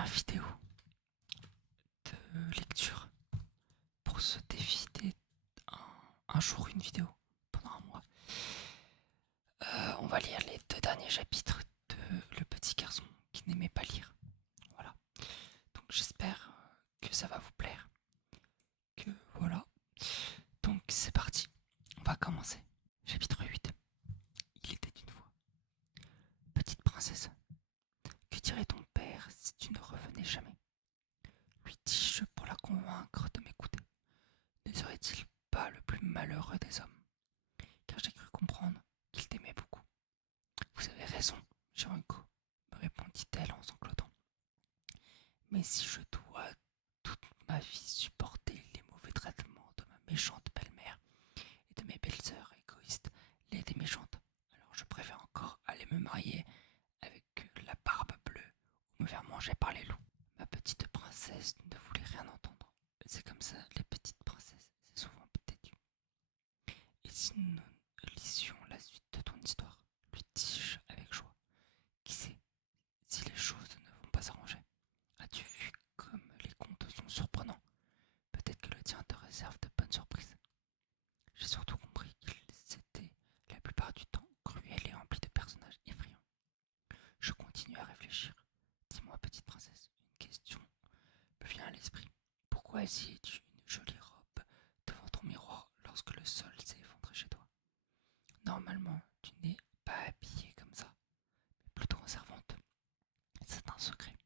dernière vidéo de lecture pour ce défi des un jour une vidéo pendant un mois. On va lire les 2 derniers chapitres de Le Petit Garçon qui n'aimait pas lire. Voilà. Donc j'espère que ça va vous plaire. Que voilà. Donc c'est parti. On va commencer. Chapitre 8. Il était une fois. Petite princesse, que dirait ton père si tu ne revenais jamais? Lui dis-je pour la convaincre de m'écouter. Ne serait-il pas le plus malheureux des hommes? Car j'ai cru comprendre qu'il t'aimait beaucoup. Vous avez raison, cher Hugo, me répondit-elle en sanglotant. Mais si je dois toute ma vie supporter les mauvais traitements de ma méchante belle-mère et de mes belles-sœurs égoïstes, laides et méchantes, alors je préfère encore aller me marier avec la barbe bleue ou me faire manger par les loups. Ma petite princesse ne voulait rien entendre. C'est comme ça, les petites princesses, c'est souvent têtu. Et si nous lisions la suite de ton histoire, lui dis-je avec joie. Qui sait si les choses ne vont pas s'arranger? As-tu vu comme les contes sont surprenants? Peut-être que le tien te réserve de bonnes surprises. J'ai surtout compris qu'ils étaient la plupart du temps cruels et remplis de personnages effrayants. Je continue à réfléchir. Dis-moi, petite princesse, une question me vient à l'esprit. Pourquoi essayais-tu une jolie robe devant ton miroir lorsque le sol s'est effondré chez toi? Normalement, tu n'es pas habillée comme ça, mais plutôt en servante. C'est un secret,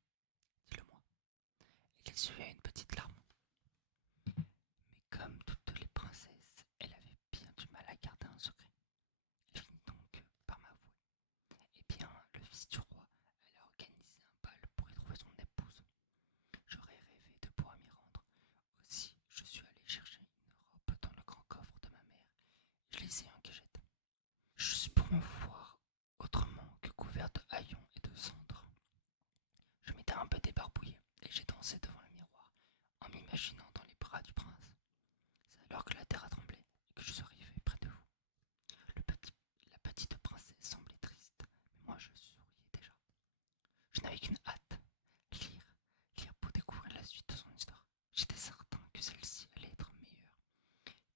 dis-le-moi. Elle essuyait une petite larme. Mais comme toutes les princesses, elle avait bien du mal à garder un secret. Elle finit donc par m'avouer. Eh bien, le fils du roi allait organiser un bal pour y trouver son épouse. J'aurais rêvé de pouvoir m'y rendre. Aussi, je suis allé chercher une robe dans le grand coffre de ma mère et je l'ai essayée en cachette. Juste pour me voir autrement que couvert de haillons et de cendres. Je m'étais un peu débarbouillé et j'ai dansé devant le miroir en m'imaginant dans les bras du prince. C'est alors que la terre a tremblé et que je suis arrivé près de vous. La petite princesse semblait triste, mais moi je souriais déjà. Je n'avais qu'une hâte, lire, lire pour découvrir la suite de son histoire. J'étais certain que celle-ci allait être meilleure,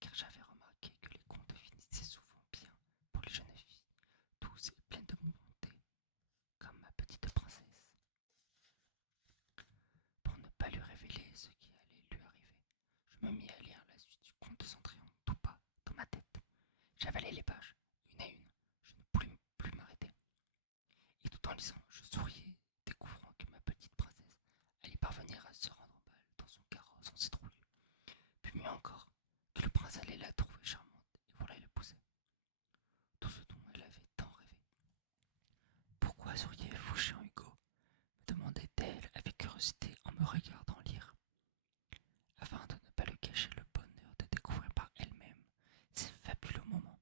car j'avais remarqué que les contes finissaient souvent bien pour les jeunes filles, douces et pleines de bonté, comme ma petite princesse. Pour ne pas lui révéler ce qui allait lui arriver, je me mis à lire la suite du conte de Cendrillon tout bas dans ma tête. J'avalais les pages, une à une, je ne pouvais plus m'arrêter. Et tout en lisant, je souriais, découvrant que ma petite princesse allait parvenir à se rendre en bal dans son carrosse en citrouille. Puis mieux encore, que le prince allait la trouver charmante et vouloir l'épouser. Tout ce dont elle avait tant rêvé. Pourquoi souriez-vous, cher Hugo? Me demandait-elle avec curiosité en me regardant lire. Afin de ne pas lui cacher le bonheur de découvrir par elle-même ces fabuleux moments.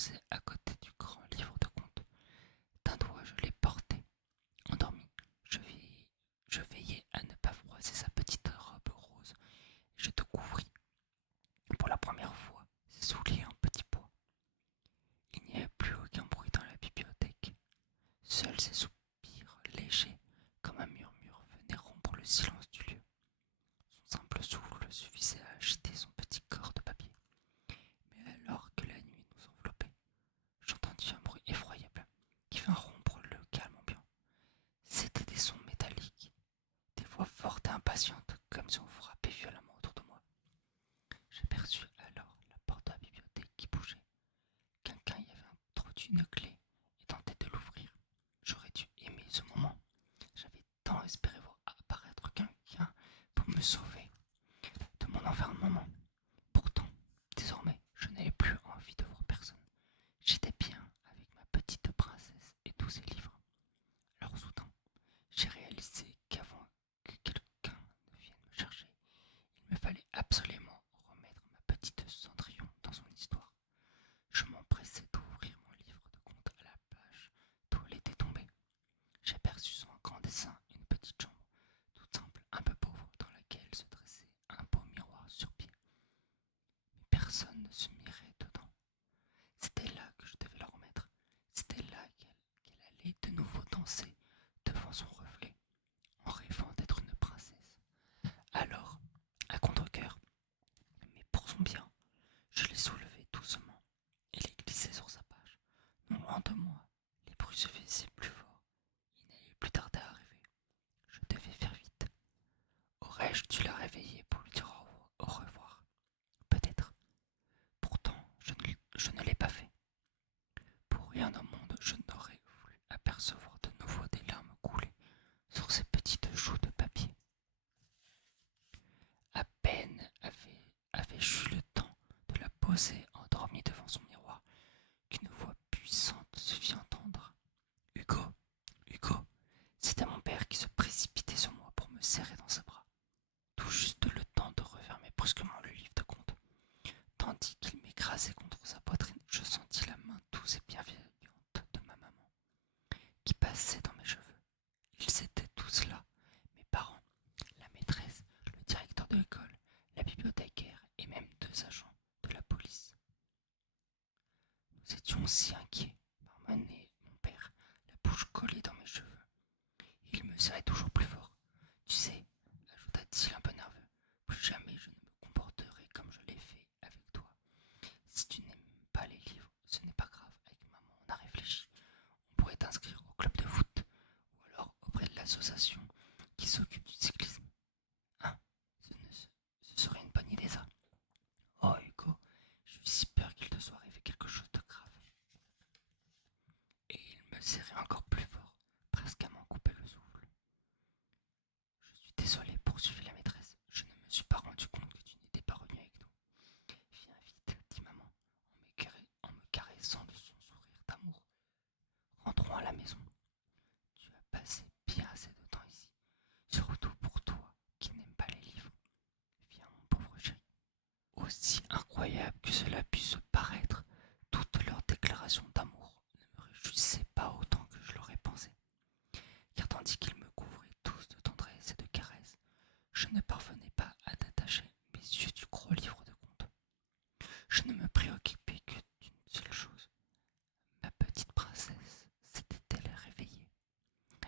posé à côté du grand livre de contes. D'un doigt, je l'ai porté. Endormi, je veillais à ne pas froisser sa petite robe rose. Et je te couvris pour la première fois ses souliers en petit pois. Il n'y avait plus aucun bruit dans la bibliothèque. Seuls ses soupirs légers, comme un murmure, venaient rompre le silence du lieu. Son simple souffle suffisait à agiter son petit corps de papier. Mais alors que la nuit nous enveloppait, j'entendis un bruit effroyable qui vint rompre le calme ambiant. C'étaient des sons métalliques, des voix fortes et impatientes, comme si on frappait violemment autour de moi. J'aperçus alors la porte de la bibliothèque qui bougeait. Quelqu'un y avait introduit une clé et tentait de l'ouvrir. J'aurais dû aimer ce moment. J'avais tant espéré voir apparaître quelqu'un pour me sauver de mon enfermement. Pourtant, désormais, je n'avais plus envie de voir personne. J'étais bien avec ma petite princesse et tous ses livres. Alors soudain, j'ai réalisé qu'avant que quelqu'un ne vienne me chercher, il me fallait absolument remettre ma petite Cendrillon dans son histoire. Je m'empressai d'ouvrir mon livre de contes à la page d'où elle était tombée. J'aperçus sur un grand dessin une petite chambre, toute simple, un peu pauvre, dans laquelle se dressait un beau miroir sur pied. Mais personne ne se mirait dedans. C'était là que je devais la remettre. C'était là qu'elle allait de nouveau danser devant son reflet, en rêvant d'être une princesse. Alors, à contre-cœur, mais pour son bien, je l'ai soulevée doucement et l'ai glissée sur sa page. Non loin de moi, les bruits se faisaient plus forts. Il n'allait plus tarder à arriver. Je devais faire vite. Aurais-je dû la réveiller pour lui dire au revoir? Peut-être. Pourtant, je ne l'ai pas fait. Pour rien au monde, je n'aurais voulu apercevoir de nouveau des larmes couler sur ses petites joues de papier. À peine avais-je eu le temps de la poser endormie devant son miroir qu'une voix puissante se fit entendre. Hugo, Hugo, c'était mon père qui se précipitait sur moi pour me serrer dans ses bras. Tout juste le temps de refermer brusquement le livre de contes. Tandis qu'il m'écrasait contre sa poitrine, je sentis la main douce et bienveillante de ma maman qui passait dans mes cheveux. Ils étaient tous là, mes parents, la maîtresse, le directeur de l'école, la bibliothécaire et même 2 agents de la police. Nous étions si inquiets, marmonnait mon père, la bouche collée dans mes cheveux. Il me serrait toujours plus fort. Tu sais, ajouta-t-il un peu nerveux, plus jamais je ne me comporterai comme je l'ai fait avec toi. Si tu n'aimes pas les livres, ce n'est pas grave. Avec maman, on a réfléchi. On pourrait t'inscrire au club de foot ou alors auprès de l'association qui s'occupe du cyclisme. Hein, ce serait une bonne idée ça. Oh Hugo, j'ai eu si peur qu'il te soit arrivé quelque chose de grave. Et il me serrait encore plus fort, presque à m'en couper le souffle. Je suis désolé, poursuivit la maîtresse. Je ne me suis pas rendu compte que tu n'étais pas revenu avec nous. Viens vite, dit maman, en me caressant de son sourire d'amour. Rentrons à la maison. Tu as passé bien assez de temps ici, surtout pour toi qui n'aime pas les livres. Viens, mon pauvre chéri. Aussi incroyable que cela puisse paraître, toutes leurs déclarations d'amour ne me réjouissaient pas autant que je l'aurais pensé. Car tandis qu'ils me couvraient tous de tendresse et de caresses, je ne parvenais pas à détacher mes yeux du gros livre de contes. Je ne me préoccupais que d'une seule chose. Ma petite princesse s'était-elle réveillée?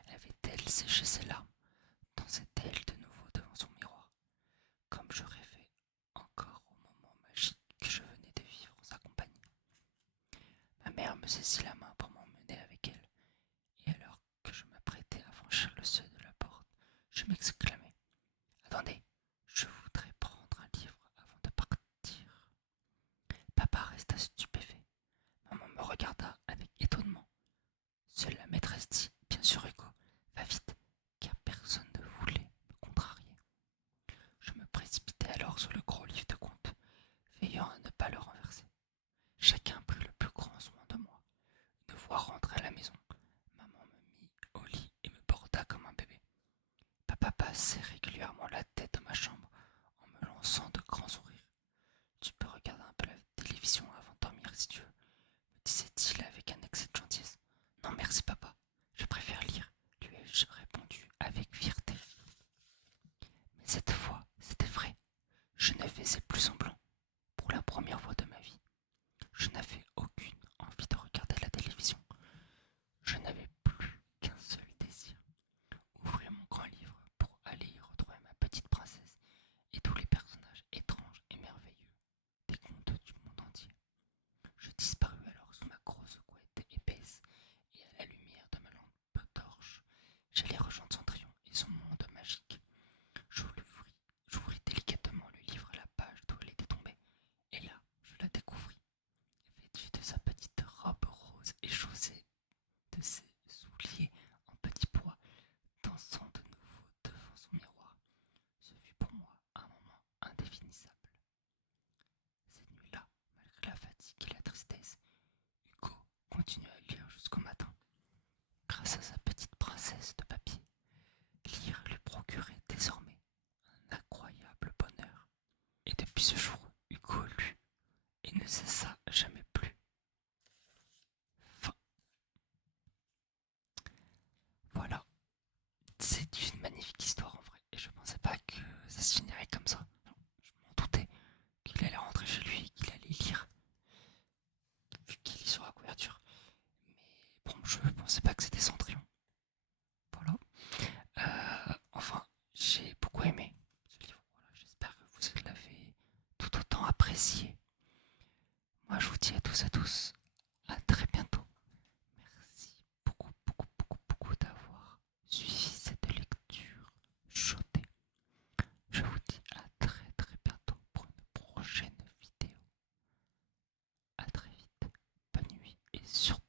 Avait-elle séché ses larmes? Dansait-elle de nouveau devant son miroir? Comme je rêvais encore au moment magique que je venais de vivre en sa compagnie. Ma mère me saisit la main pour m'emmener avec elle, et alors que je m'apprêtais à franchir le seuil de la porte, je m'exclamai. Attendez, je voudrais prendre un livre avant de partir. Papa resta stupéfait. Maman me regarda avec étonnement. Seule la maîtresse dit, bien sûr Hugo, va vite, car personne ne voulait me contrarier. Je me précipitai alors sur le gros livre de contes, veillant à ne pas le renverser. Chacun prit le plus grand soin de moi. Une fois rentré à la maison, maman me mit au lit et me porta comme un bébé. Papa passait régulièrement la tête dans ma chambre en me lançant de grands sourires. Tu peux regarder un peu la télévision avant de dormir si tu veux, me faisais plus semblant. Pour la première fois de ma vie, je n'avais aucune envie de regarder la télévision. Je n'avais plus qu'un seul désir, ouvrir mon grand livre pour aller y retrouver ma petite princesse et tous les personnages étranges et merveilleux des contes du monde entier. Je disparus alors sous ma grosse couette épaisse et à la lumière de ma lampe torche, j'allais rejoindre Cendrillon et son monde magique. J'ouvris délicatement le livre à la page d'où elle était tombée, et là, je la découvris, vêtue de sa petite robe rose et chaussée de ses souliers en petit pois, dansant de nouveau devant son miroir. Ce fut pour moi un moment indéfinissable. Cette nuit-là, malgré la fatigue et la tristesse, Hugo continua à lire jusqu'au matin. Grâce à sa petite princesse de papier, lire lui procurait désormais un incroyable bonheur. Et depuis ce jour, Hugo lut et ne cessa jamais plus. Fin. Voilà, c'est une magnifique histoire en vrai. Et je pensais pas que ça se finirait comme ça. Je m'en doutais qu'il allait rentrer chez lui, qu'il allait lire, vu qu'il lit sur la couverture. Mais bon, je pensais pas que c'était Cendrillon. Voilà. Enfin, j'ai beaucoup aimé ce livre. Voilà, j'espère que vous l'avez tout autant apprécié. Moi, je vous dis à tous, à très bientôt. Merci beaucoup d'avoir suivi cette lecture chaude. Je vous dis à très bientôt pour une prochaine vidéo. À très vite. Bonne nuit et surtout